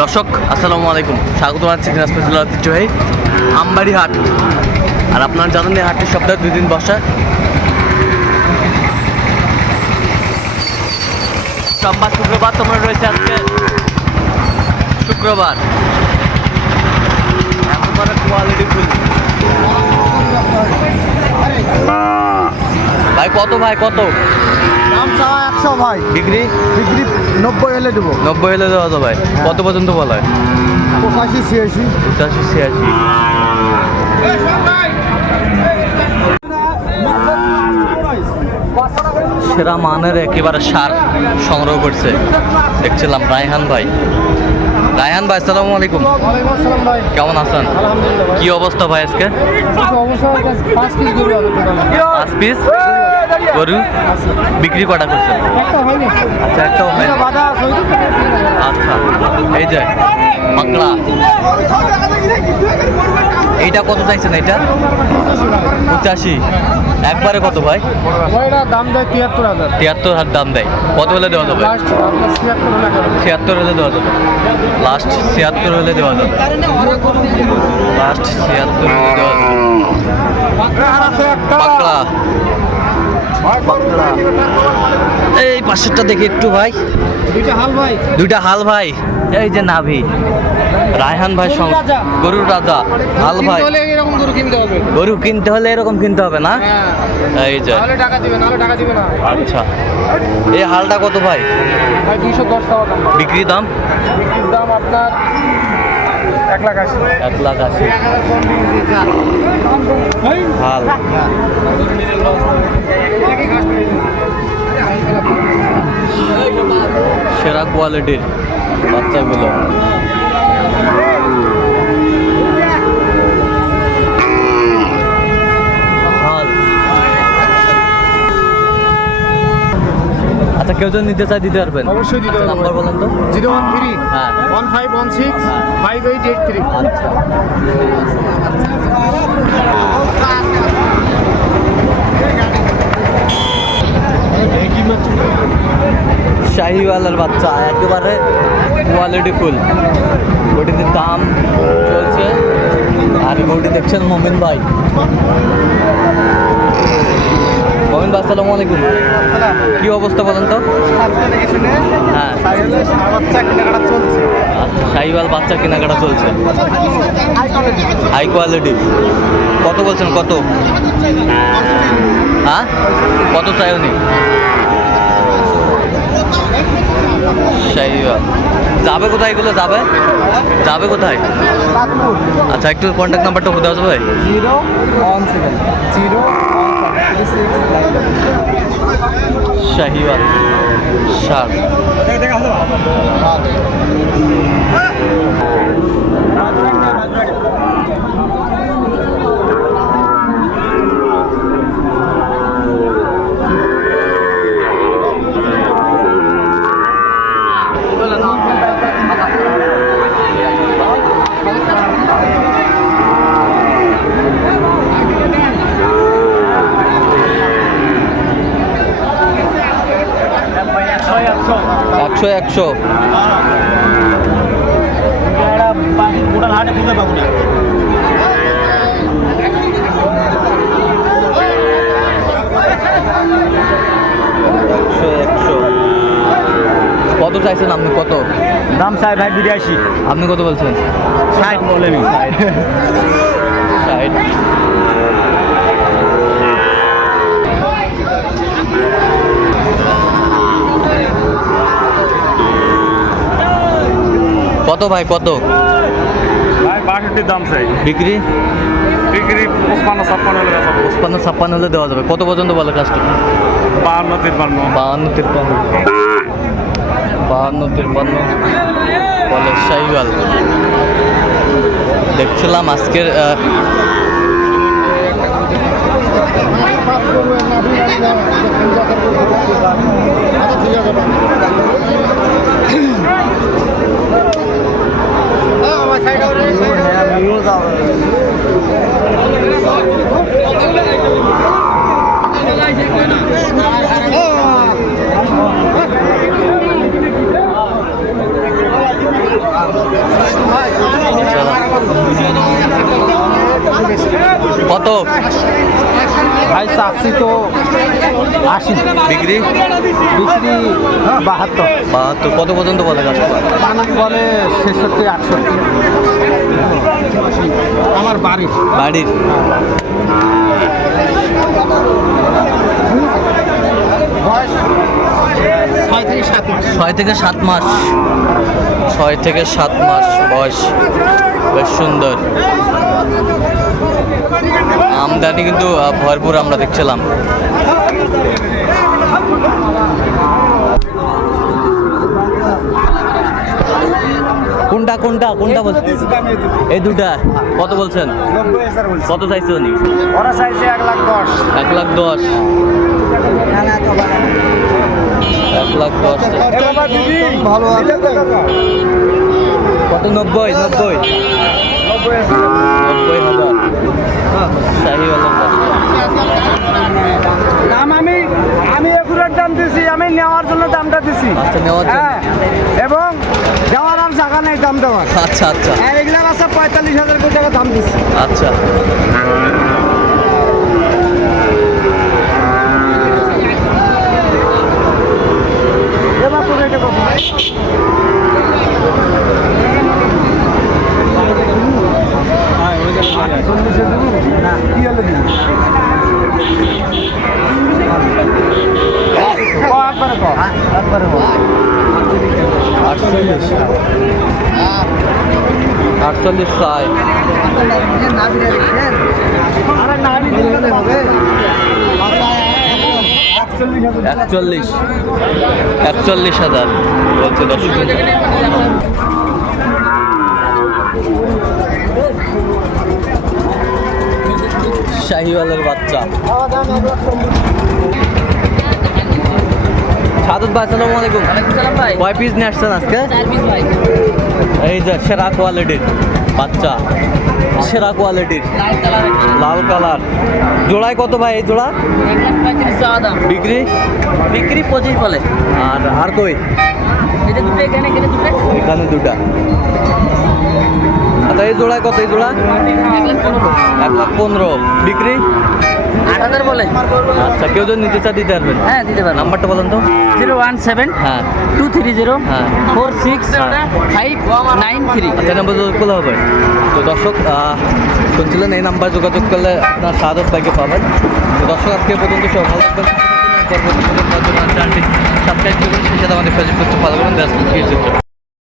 দর্শক, আসসালামু আলাইকুম। স্বাগত দিনাজপুর জেলার ঐতিহ্যবাহী আমবাড়ি হাট। আর আপনারা জানেন এই হাটটি সপ্তাহে দুই দিন বসা। সোমবার, শুক্রবার তোমরা রয়েছে আজকে শুক্রবার। Quality full. ভাই কত ভাই কত? দাম চাওয়া একশো ভাই। ডিগ্রি বিক্রি নব্বই এলে দেবো। নব্বই হলে দেওয়া যাবে কত পর্যন্ত বলা হয়? পঁচাশি ছিয়াশি। পঁচাশি ছিয়াশি। সেরা মানের একেবারে সার সংগ্রহ করছে। দেখছিলাম রায়হান ভাই। রায়হান ভাই আসসালামু আলাইকুম। ভাই। কেমন আছেন? কি অবস্থা ভাই আজকে? পাঁচ পিস গরু বিক্রি কটা করছেন? হয়নি। আচ্ছা একটাও হয়? আচ্ছা এই যে এইটা কত চাইছেন এটা পঁচাশি। একবারে কত ভাই? দাম দেয় তিয়াত্তর হাজার। তিয়াত্তর হাজার দাম দেয়। কত হলে দেওয়া যাবে? ছিয়াত্তর হলে দেওয়া যাবে। লাস্ট ছিয়াত্তর হলে দেওয়া যাবে। লাস্ট ছিয়াত্তর হলে দেওয়া যাবে। এই পাশেরটা দেখি একটু ভাই। দুইটা হাল ভাই। দুইটা হাল ভাই। এই যে নাভি। রায়হান ভাই সঙ্গ গরুর রাজা। হাল ভাই। গরু কিনতে হলে এরকম কিনতে হবে না? হ্যাঁ। এই যে। আচ্ছা। এই হালটা কত ভাই? বিক্রি দাম? বিক্রির দাম আপনার এক লাখ আশি। এক লাখ আশি। হাল সেরা কোয়ালিটির বাচ্চাগুলো। আচ্ছা কেউ যদি নিতে চায় দিতে পারবেন। অবশ্যই দিতে আচ্ছা, পারব। নাম্বার বলেন তো। জিরো ওয়ান থ্রি হ্যাঁ। One five one six. Five eight eight three শাহিওয়ালার বাচ্চা একেবারে কোয়ালিটি ফুল গরুটির দাম চলছে। আর গরুটি দেখছেন মমিন ভাই। মমিন ভাই আসসালামু আলাইকুম। কি অবস্থা বলেন তো? হ্যাঁ। চলছে। শাহিওয়াল বাচ্চা কেনাকাটা চলছে। হাই কোয়ালিটি কত বলছেন? কত? হ্যাঁ? কত চাই উনি? শাহিওয়াল যাবে কোথায় এগুলো? যাবে? যাবে কোথায়? আচ্ছা একটু কন্ট্যাক্ট নাম্বারটা কোথায় আসবে ভাই। Zero one seven. Zero Sahiwal sir. একশো একশো। একশো একশো। কত চাইছেন আপনি? কত? দাম চাই ভাই বিরাশি। আপনি কত বলছেন? ষাট বলেন ষাট। কত ভাই কত? ভাই দাম চাই। হলে দেওয়া যাবে। কত পর্যন্ত বলে কাস্টমার তিরপান্ন বাহান্ন বাহান্ন তিরপান্ন বলে দেখছিলাম আজকের কত? ভাই চাচ্ছি তো আশি। বিক্রি? বিক্রি বাহাত্তর। বাহাত্তর। কত পর্যন্ত বলে বলে ছেষট্টি আটষট্টি। আমার বাড়ি। বাড়ির? সাত ছয় থেকে সাত মাস। ছয় থেকে সাত মাস বয়স। বেশ সুন্দর। আমদানি কিন্তু ভরপুর আমরা দেখছিলাম। কোনটা কোনটা কোনটা বলছেন এই দুটা। কত বলছেন? কত চাইছে উনি? ওরা চাইছে এক লাখ দশ। এক লাখ দশ। এক লাখ দশ। ভালো কত? নব্বই নব্বই নব্বই হাজার শাহিওয়ালার বাচ্চা। দাম আমি আমি এগুলোর দাম দিছি আমি নেওয়ার জন্য দামটা দিছি। আচ্ছা হ্যাঁ এবং দেওয়ার আর জায়গা নেই দাম দেওয়ার। আচ্ছা আচ্ছা। আর এগুলার আছে পঁয়তাল্লিশ হাজার কোটি টাকা দাম দিছি। আচ্ছা। এবার তোর এটা কত চল্লিশে দেবো না কি হলে দিবি একবারে কর একবারে কর আটচল্লিশ আটচল্লিশ ছয়। একচল্লিশ। একচল্লিশ হাজার বলছে দর্শক। শাহিওয়ালের বাচ্চা। সাদত ভাই আসসালামু আলাইকুম। কয় পিস নিয়ে আসছেন আজকে? এই যে সেরা কোয়ালিটির বাচ্চা সেরা কোয়ালিটির। লাল কালার জোড়ায় কত ভাই এই জোড়া? বিক্রি? বিক্রি পঁচিশ বলে। আর আর কই? এখানে দুটো। আচ্ছা এই জোড়ায় কত এই জোড়া? এক লাখ পনেরো। বিক্রি? আট হাজার বলে। আচ্ছা কেউ যদি নিতে চা দিতে পারবেন। হ্যাঁ দিতে পারব। নাম্বারটা বলেন তো। জিরো ওয়ান সেভেন হ্যাঁ। টু থ্রি জিরো হ্যাঁ। Four six five nine three. আচ্ছা নাম্বার হবে। তো দর্শক আহ, শুনছিলেন এই নাম্বার যোগাযোগ করলে আপনার সাদত ভাইকে পাবেন। তো দর্শক আজকে পর্যন্ত সব ভালো থাকবেন পরবর্তী সাবস্ক্রাইব করবেন সেই সাথে আমাদের ফেসবুক ফলো করবেন